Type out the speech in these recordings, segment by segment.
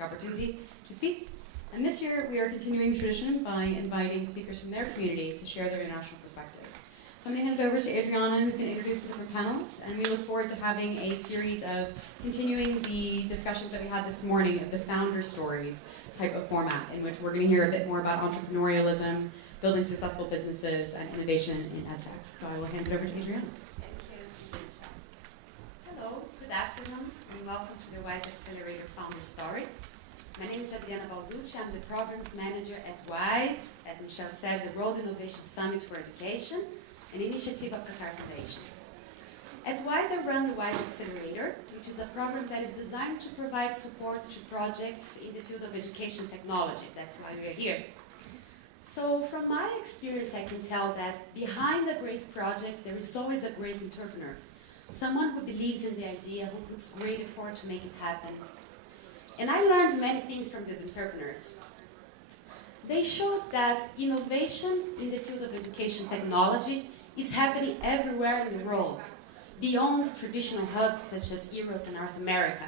fantastic opportunity to speak. And this year, we are continuing tradition by inviting speakers from their community to share their international perspectives. So I'm going to hand it over to Adriana, who's going to introduce the different panels, and we look forward to having a series of continuing the discussions that we had this morning of the founder stories type of format, in which we're going to hear a bit more about entrepreneurialism, building successful businesses, and innovation in EdTech. So I will hand it over to Adriana. Thank you. Hello, good afternoon, and welcome to the WISE Accelerator Founder Story. My name is Adriana Balducci. I'm the Programs Manager at WISE, as Michelle said, the World Innovation Summit for Education, an initiative of Qatar Foundation. At WISE, I run the WISE Accelerator, which is a program that is designed to provide support to projects in the field of education technology. That's why we are here. So from my experience, I can tell that behind a great project, there is always a great entrepreneur. Someone who believes in the idea, who puts great effort to make it happen. And I learned many things from these entrepreneurs. They showed that innovation in the field of education technology is happening everywhere in the world, beyond traditional hubs such as Europe and North America.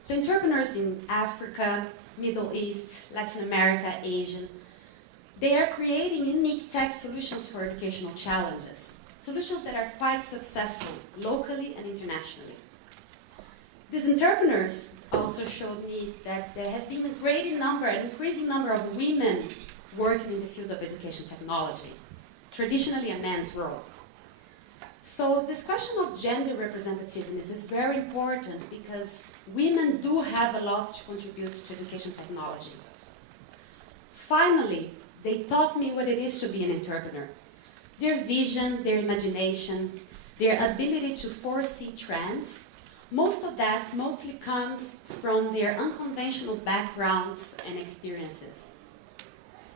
So entrepreneurs in Africa, Middle East, Latin America, Asia, they are creating unique tech solutions for educational challenges, solutions that are quite successful locally and internationally. These entrepreneurs also showed me that there have been an increasing number of women working in the field of education technology, traditionally a man's world. So this question of gender representativeness is very important because women do have a lot to contribute to education technology. Finally, they taught me what it is to be an entrepreneur. Their vision, their imagination, their ability to foresee trends, most of that mostly comes from their unconventional backgrounds and experiences.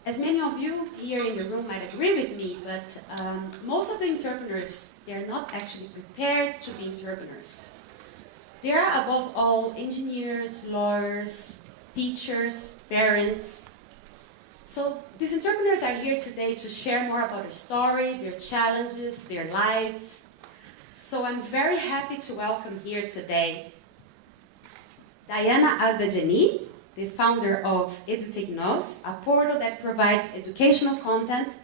As many of you here in the room might agree with me, but most of the entrepreneurs, they're not actually prepared to be entrepreneurs. They are above all engineers, lawyers, teachers, parents. So these entrepreneurs are here today to share more about their story, their challenges, their lives. So I'm very happy to welcome here today Diana Aldajani, the founder of EduTechnoz, a portal that provides educational content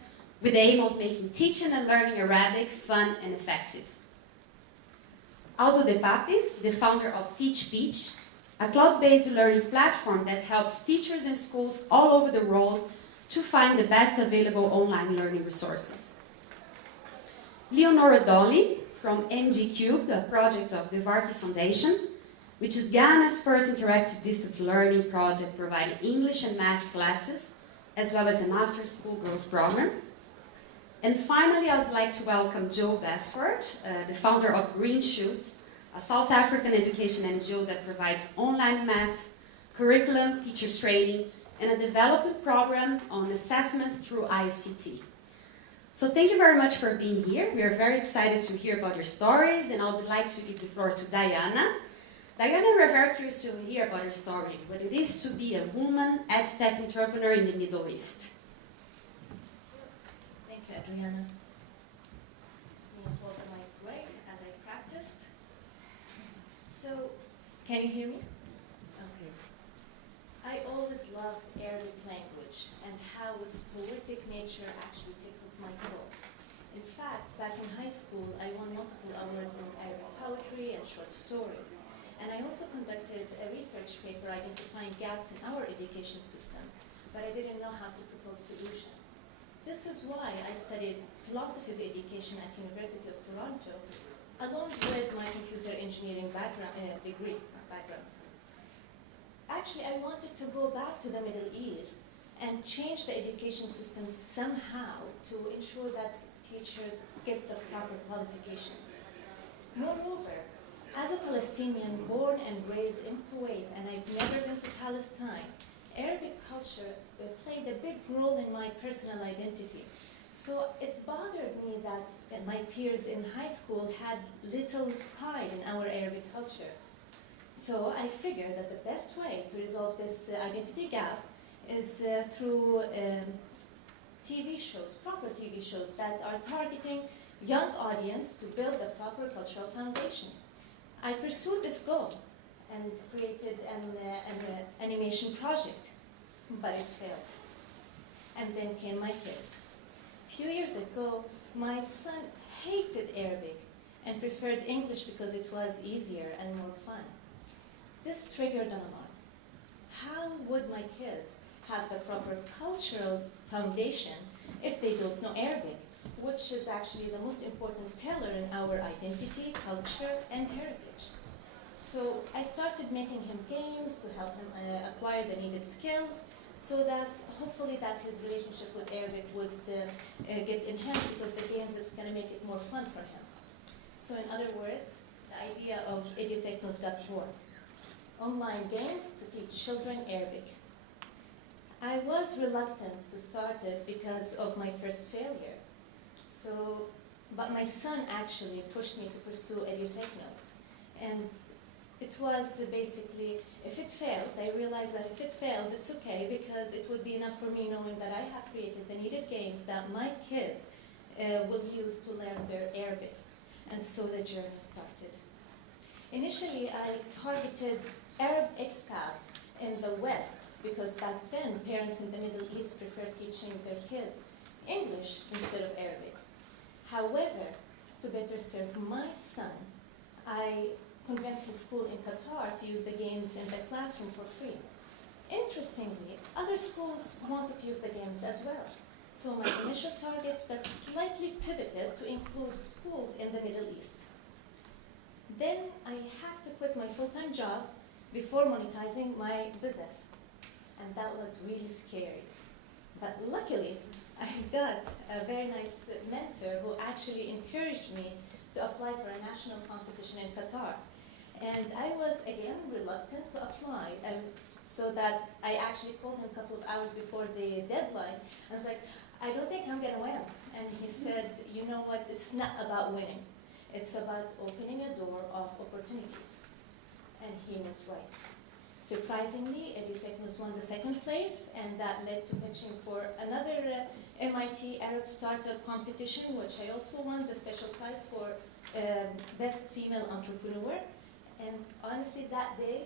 with the aim of making teaching and learning Arabic fun and effective. Aldo De Papi, the founder of TeachPitch, a cloud-based learning platform that helps teachers and schools all over the world to find the best available online learning resources. Leonora Dolly from MG Cubed, a project of the Varkley Foundation, which is Ghana's first interactive distance learning project providing English and math classes, as well as an after-school girls program. And finally, I would like to welcome Joe Basford, the founder of GreenShoots, a South African education NGO that provides online math, curriculum, teachers training, and a development program on assessment through ICT. So thank you very much for being here. We are very excited to hear about your stories, and I would like to give the floor to Diana. Diana, we're very curious to hear about your story, what it is to be a woman EdTech entrepreneur in the Middle East. Thank you, Adriana. I'm going to hold the mic right as I practiced. So, can you hear me? Okay. I always loved Arabic language and how its poetic nature actually tickles my soul. In fact, back in high school, I won multiple awards in Arabic poetry and short stories. And I also conducted a research paper identifying gaps in our education system, but I didn't know how to propose solutions. This is why I studied philosophy of education at University of Toronto, along with my computer engineering degree. Actually, I wanted to go back to the Middle East and change the education system somehow to ensure that teachers get the proper qualifications. Moreover, as a Palestinian born and raised in Kuwait, and I've never been to Palestine, Arabic culture played a big role in my personal identity. So it bothered me that my peers in high school had little pride in our Arabic culture. So I figured that the best way to resolve this identity gap is through TV shows, proper TV shows that are targeting young audience to build the proper cultural foundation. I pursued this goal, and created an animation project, but it failed. And then came my kids. A few years ago, my son hated Arabic and preferred English because it was easier and more fun. This triggered an alarm. How would my kids have the proper cultural foundation if they don't know Arabic, which is actually the most important pillar in our identity, culture, and heritage? So I started making him games to help him acquire the needed skills, so that hopefully that his relationship with Arabic would get enhanced, because the games is going to make it more fun for him. So in other words, the idea of EduTechnoz got born. Online games to teach children Arabic. I was reluctant to start it because of my first failure. But my son actually pushed me to pursue EduTechnoz. And it was basically, if it fails, I realized that if it fails, it's okay, because it would be enough for me knowing that I have created the needed games that my kids will use to learn their Arabic. And so the journey started. Initially, I targeted Arab expats in the West, because back then, parents in the Middle East preferred teaching their kids English instead of Arabic. However, to better serve my son, I convinced his school in Qatar to use the games in the classroom for free. Interestingly, other schools wanted to use the games as well. So my initial target got slightly pivoted to include schools in the Middle East. Then I had to quit my full-time job before monetizing my business. And that was really scary. But luckily, I got a very nice mentor who actually encouraged me to apply for a national competition in Qatar. And I was, again, reluctant to apply, so that I actually called him a couple of hours before the deadline. I was like, I don't think I'm going to win. And he said, you know what, it's not about winning. It's about opening a door of opportunities. And he was right. Surprisingly, EduTechnoz won the second place, and that led to pitching for another MIT Arab Startup competition, which I also won the special prize for Best Female Entrepreneur. And honestly, that day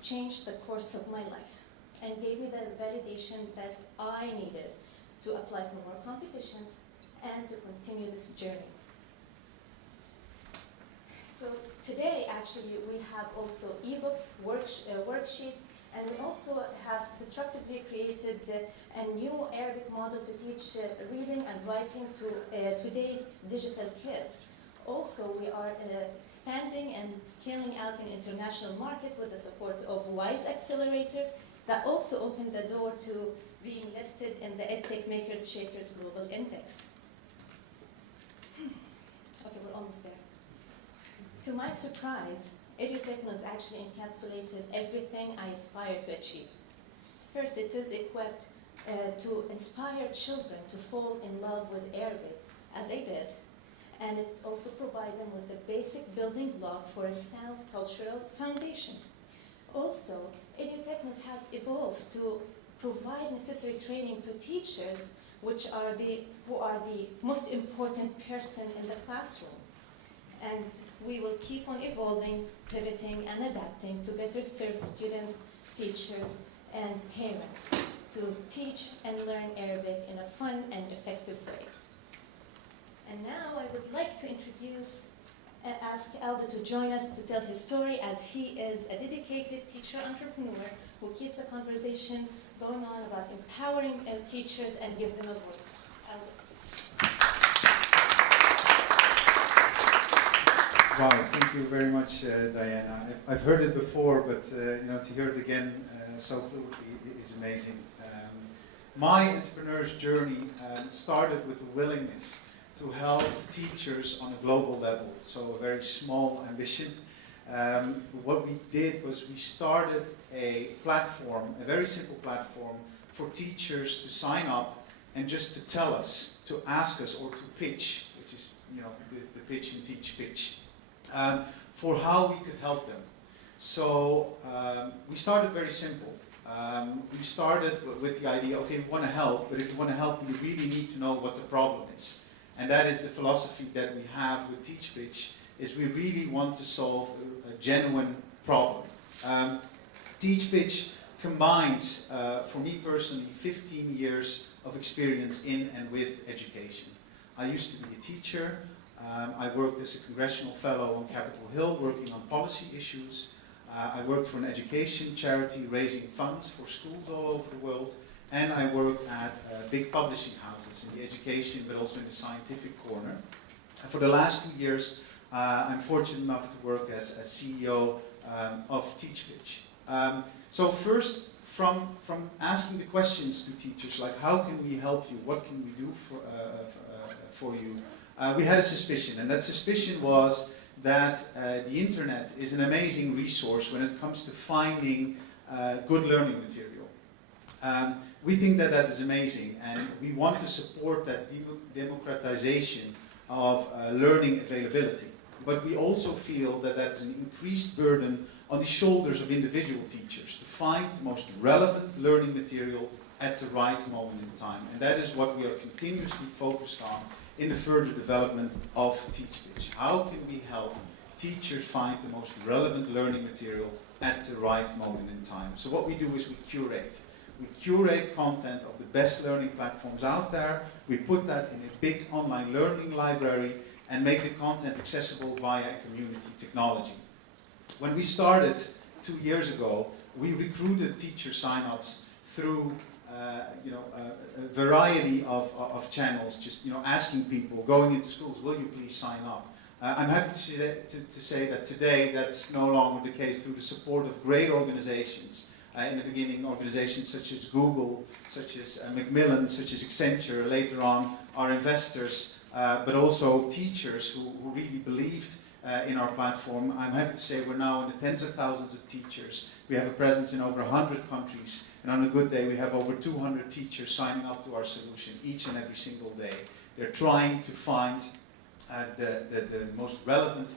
changed the course of my life and gave me the validation that I needed to apply for more competitions and to continue this journey. So today, actually, we have also ebooks, worksheets, and we also have disruptively created a new Arabic model to teach reading and writing to today's digital kids. Also, we are expanding and scaling out an international market with the support of WISE Accelerator that also opened the door to being listed in the EdTech Makers Shakers Global Index. Okay, we're almost there. To my surprise, EduTechnoz actually encapsulated everything I aspire to achieve. First, it is equipped to inspire children to fall in love with Arabic, as I did, and it also provides them with the basic building block for a sound cultural foundation. Also, EduTechnoz has evolved to provide necessary training to teachers, who are the most important person in the classroom. And we will keep on evolving, pivoting, and adapting to better serve students, teachers, and parents to teach and learn Arabic in a fun and effective way. And now I would like to ask Aldo to join us to tell his story, as he is a dedicated teacher entrepreneur who keeps the conversation going on about empowering teachers and give them a voice. Aldo. Wow, thank you very much, Diana. I've heard it before, but to hear it again so fluently is amazing. My entrepreneur's journey started with the willingness to help teachers on a global level, so a very small ambition. What we did was we started a platform, a very simple platform, for teachers to sign up and just to tell us, to ask us, or to pitch, which is the pitch in TeachPitch, for how we could help them. So we started very simple. We started with the idea, okay, we want to help, but if you want to help, you really need to know what the problem is. And that is the philosophy that we have with TeachPitch, is we really want to solve a genuine problem. TeachPitch combines, for me personally, 15 years of experience in and with education. I used to be a teacher. I worked as a congressional fellow on Capitol Hill, working on policy issues. I worked for an education charity raising funds for schools all over the world. And I worked at big publishing houses in the education, but also in the scientific corner. And for the last 2 years, I'm fortunate enough to work as CEO of TeachPitch. So first, from asking the questions to teachers, like how can we help you, what can we do for you, we had a suspicion, and that suspicion was that the internet is an amazing resource when it comes to finding good learning material. We think that that is amazing, and we want to support that democratization of learning availability. But we also feel that that is an increased burden on the shoulders of individual teachers to find the most relevant learning material at the right moment in time. And that is what we are continuously focused on in the further development of TeachPitch. How can we help teachers find the most relevant learning material at the right moment in time? So what we do is we curate. We curate content of the best learning platforms out there. We put that in a big online learning library and make the content accessible via community technology. When we started 2 years ago, we recruited teacher sign-ups through a variety of channels, just asking people, going into schools, will you please sign up? I'm happy to say that today that's no longer the case through the support of great organizations. In the beginning, organizations such as Google, such as Macmillan, such as Accenture, later on our investors, but also teachers who really believed in our platform. I'm happy to say we're now in the tens of thousands of teachers. We have a presence in over 100 countries, and on a good day we have over 200 teachers signing up to our solution each and every single day. They're trying to find the most relevant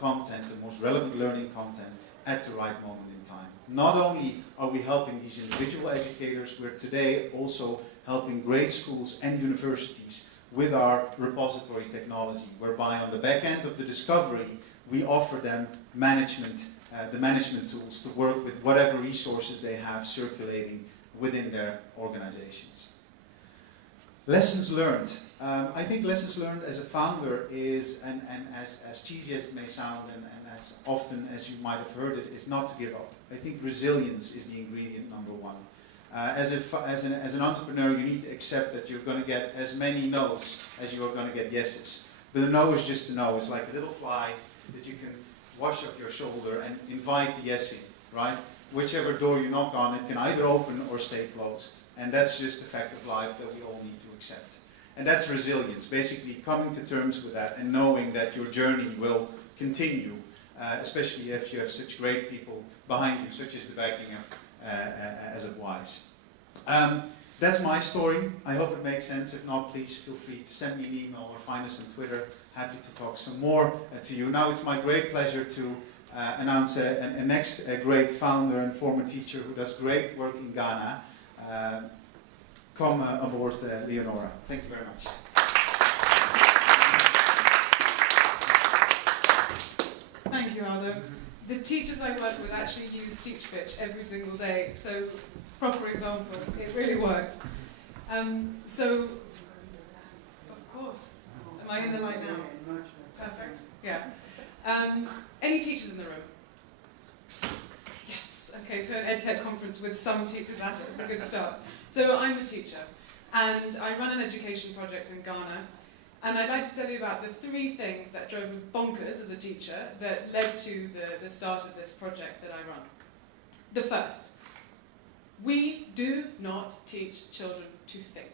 content, the most relevant learning content at the right moment in time. Not only are we helping these individual educators, we're today also helping grade schools and universities with our repository technology, whereby on the back end of the discovery, we offer them the management tools to work with whatever resources they have circulating within their organizations. Lessons learned. I think lessons learned as a founder is, and as cheesy as it may sound, and as often as you might have heard it, is not to give up. I think resilience is the ingredient number one. As an entrepreneur, you need to accept that you're going to get as many no's as you are going to get yeses. But a no is just a no. It's like a little fly that you can wash off your shoulder and invite the yes in, right? Whichever door you knock on, it can either open or stay closed. And that's just the fact of life that we all need to accept. And that's resilience, basically coming to terms with that and knowing that your journey will continue, especially if you have such great people behind you, such as the backing as of WISE. That's my story. I hope it makes sense. If not, please feel free to send me an email or find us on Twitter. Happy to talk some more to you. Now it's my great pleasure to announce a next great founder and former teacher who does great work in Ghana. Come aboard, Leonora. Thank you very much. Thank you, Aldo. The teachers I work with actually use TeachPitch every single day, so proper example, it really works. So, of course, am I in the light now? Perfect, yeah. Any teachers in the room? Yes, okay, so an EdTech conference with some teachers at it, it's a good start. So I'm a teacher, and I run an education project in Ghana, and I'd like to tell you about the 3 things that drove me bonkers as a teacher that led to the start of this project that I run. The first, we do not teach children to think.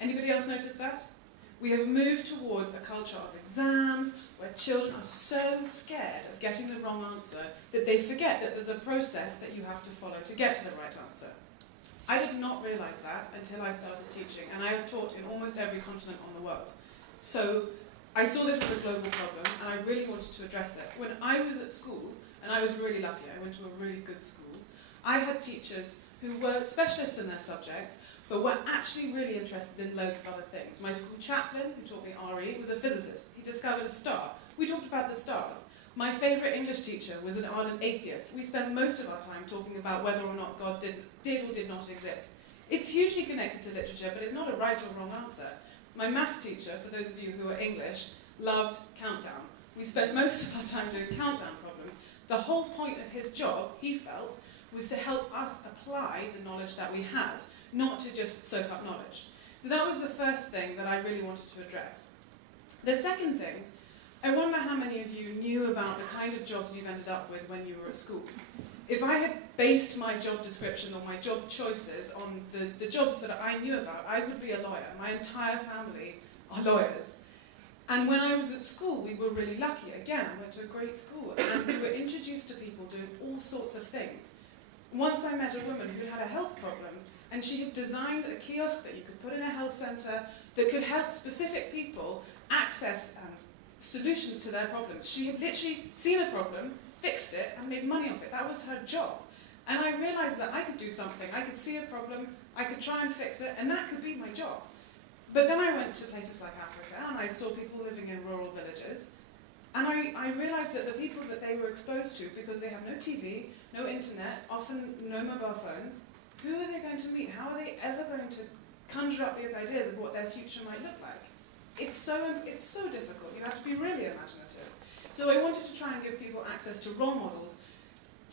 Anybody else notice that? We have moved towards a culture of exams where children are so scared of getting the wrong answer that they forget that there's a process that you have to follow to get to the right answer. I did not realise that until I started teaching, and I have taught in almost every continent on the world. So I saw this as a global problem, and I really wanted to address it. When I was at school, and I was really lucky, I went to a really good school, I had teachers who were specialists in their subjects, but were actually really interested in loads of other things. My school chaplain, who taught me RE, was a physicist. He discovered a star. We talked about the stars. My favourite English teacher was an ardent atheist. We spent most of our time talking about whether or not God did or did not exist. It's hugely connected to literature, but it's not a right or wrong answer. My maths teacher, for those of you who are English, loved countdown. We spent most of our time doing countdown problems. The whole point of his job, he felt, was to help us apply the knowledge that we had, not to just soak up knowledge. So that was the first thing that I really wanted to address. The second thing, I wonder how many of you knew about the kind of jobs you've ended up with when you were at school. If I had based my job description or my job choices on the jobs that I knew about, I would be a lawyer. My entire family are lawyers. And when I was at school, we were really lucky. Again, I went to a great school, and we were introduced to people doing all sorts of things. Once I met a woman who had a health problem, and she had designed a kiosk that you could put in a health centre that could help specific people access solutions to their problems. She had literally seen a problem, fixed it, and made money off it. That was her job. And I realised that I could do something. I could see a problem, I could try and fix it, and that could be my job. But then I went to places like Africa, and I saw people living in rural villages, and I realised that the people that they were exposed to, because they have no TV, no internet, often no mobile phones, who are they going to meet? How are they ever going to conjure up these ideas of what their future might look like? It's so difficult. You have to be really imaginative. So I wanted to try and give people access to role models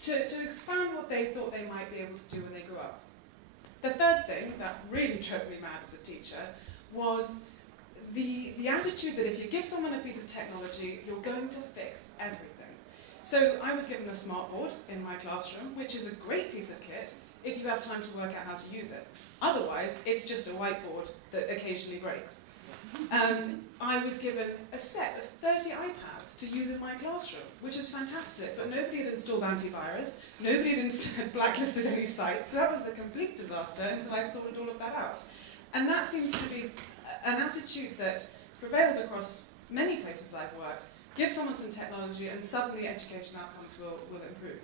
to expand what they thought they might be able to do when they grew up. The third thing that really drove me mad as a teacher was the attitude that if you give someone a piece of technology, you're going to fix everything. So I was given a smartboard in my classroom, which is a great piece of kit if you have time to work out how to use it. Otherwise, it's just a whiteboard that occasionally breaks. I was given a set of 30 iPads to use in my classroom, which is fantastic, but nobody had installed antivirus, nobody had blacklisted any sites, so that was a complete disaster until I sorted all of that out. And that seems to be an attitude that prevails across many places I've worked. Give someone some technology and suddenly education outcomes will improve.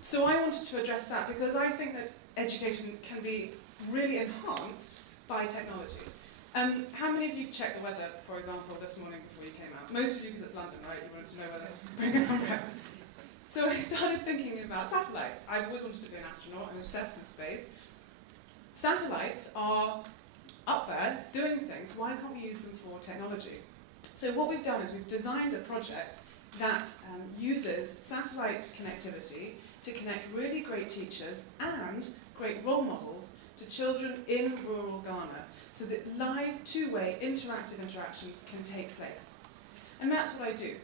So I wanted to address that because I think that education can be really enhanced by technology. How many of you checked the weather, for example, this morning before you came out? Most of you, because it's London, right? You wanted to know whether to bring an umbrella. So I started thinking about satellites. I've always wanted to be an astronaut. I'm obsessed with space. Satellites are up there doing things. Why can't we use them for technology? So what we've done is we've designed a project that uses satellite connectivity to connect really great teachers and great role models to children in rural Ghana, so that live, two-way, interactive interactions can take place. And that's what I do.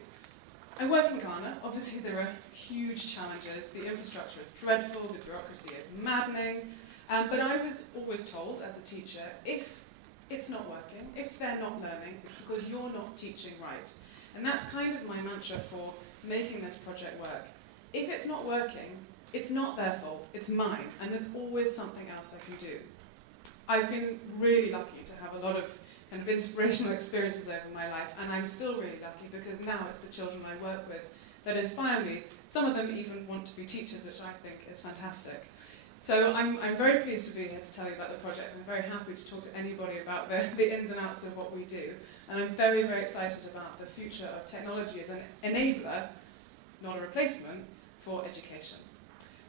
I work in Ghana. Obviously, there are huge challenges. The infrastructure is dreadful, the bureaucracy is maddening. But I was always told, as a teacher, if it's not working, if they're not learning, it's because you're not teaching right. And that's kind of my mantra for making this project work. If it's not working, it's not their fault, it's mine, and there's always something else I can do. I've been really lucky to have a lot of kind of inspirational experiences over my life, and I'm still really lucky because now it's the children I work with that inspire me. Some of them even want to be teachers, which I think is fantastic. So I'm very pleased to be here to tell you about the project. I'm very happy to talk to anybody about the ins and outs of what we do. And I'm very, very excited about the future of technology as an enabler, not a replacement, for education.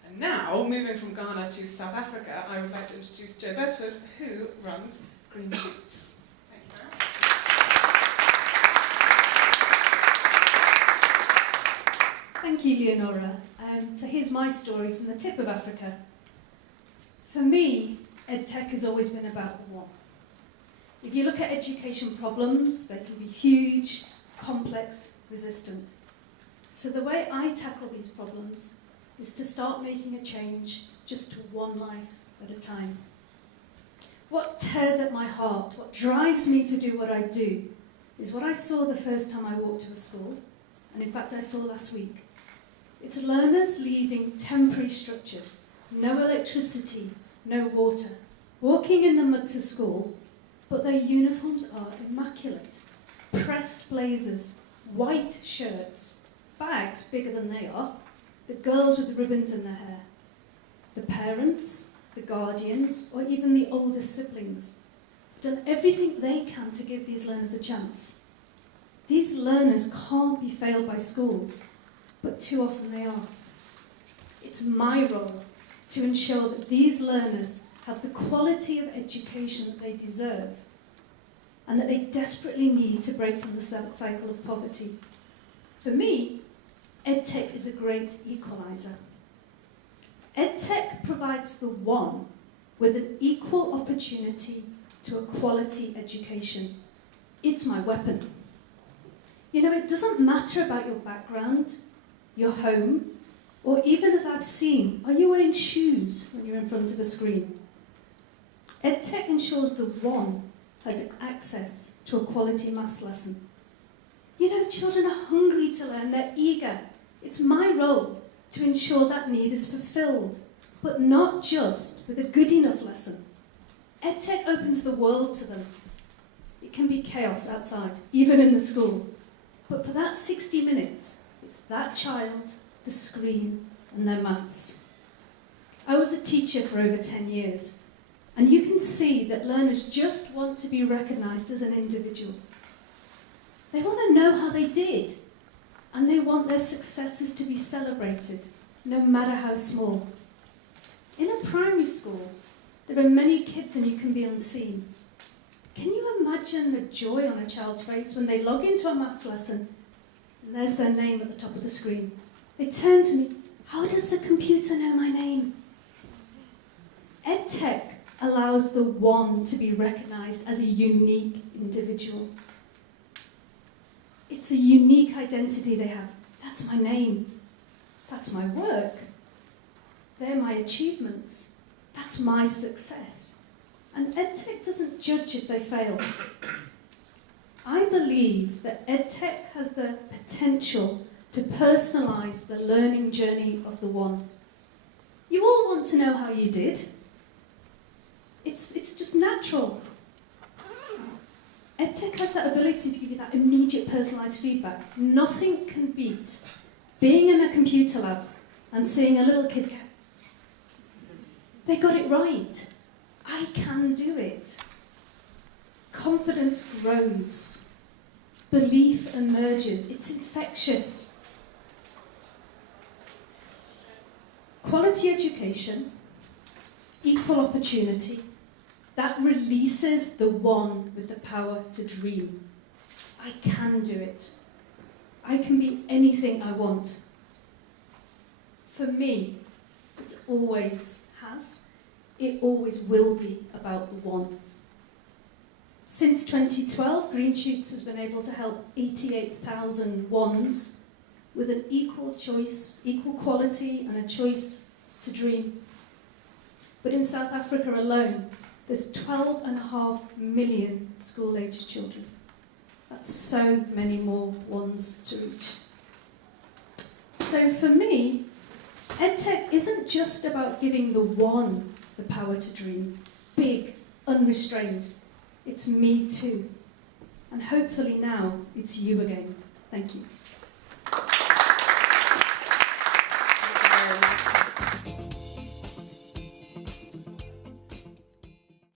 And now, moving from Ghana to South Africa, I would like to introduce Joe Besford, who runs GreenShoots. Thank you very much. Thank you, Leonora. So here's my story from the tip of Africa. For me, EdTech has always been about the one. If you look at education problems, they can be huge, complex, resistant. So the way I tackle these problems is to start making a change just to one life at a time. What tears at my heart, what drives me to do what I do, is what I saw the first time I walked to a school, and in fact I saw last week. It's learners leaving temporary structures, no electricity, no water, walking in the mud to school, but their uniforms are immaculate. Pressed blazers, white shirts, bags bigger than they are, the girls with ribbons in their hair. The parents, the guardians, or even the older siblings have done everything they can to give these learners a chance. these learners can't be failed by schools, but too often they are. It's my role to ensure that these learners have the quality of education that they deserve and that they desperately need to break from the cycle of poverty. For me, EdTech is a great equaliser. EdTech provides the one with an equal opportunity to a quality education. It's my weapon. You know, it doesn't matter about your background, your home, or even, as I've seen, are you wearing shoes when you're in front of a screen? EdTech ensures the one has access to a quality maths lesson. You know, children are hungry to learn, they're eager. It's my role to ensure that need is fulfilled, but not just with a good enough lesson. EdTech opens the world to them. It can be chaos outside, even in the school. But for that 60 minutes, it's that child, the screen, and their maths. I was a teacher for over 10 years, and you can see that learners just want to be recognised as an individual. They want to know how they did, and they want their successes to be celebrated, no matter how small. In a primary school, there are many kids and you can be unseen. Can you imagine the joy on a child's face when they log into a maths lesson and there's their name at the top of the screen? They turn to me, how does the computer know my name? EdTech allows the one to be recognised as a unique individual. It's a unique identity they have. That's my name. That's my work. They're my achievements. That's my success. And EdTech doesn't judge if they fail. I believe that EdTech has the potential to personalise the learning journey of the one. You all want to know how you did. It's just natural. EdTech has that ability to give you that immediate personalised feedback. Nothing can beat being in a computer lab and seeing a little kid go, yes, they got it right. I can do it. Confidence grows. Belief emerges. It's infectious. Quality education, equal opportunity, that releases the one with the power to dream. I can do it. I can be anything I want. For me, it always has, it always will be about the one. Since 2012, GreenShoots has been able to help 88,000 ones with an equal choice, equal quality, and a choice to dream. But in South Africa alone, there's 12.5 million school-aged children. That's so many more ones to reach. So for me, EdTech isn't just about giving the one the power to dream, big, unrestrained. It's me too. And hopefully now, it's you again. Thank you. Thank you very much.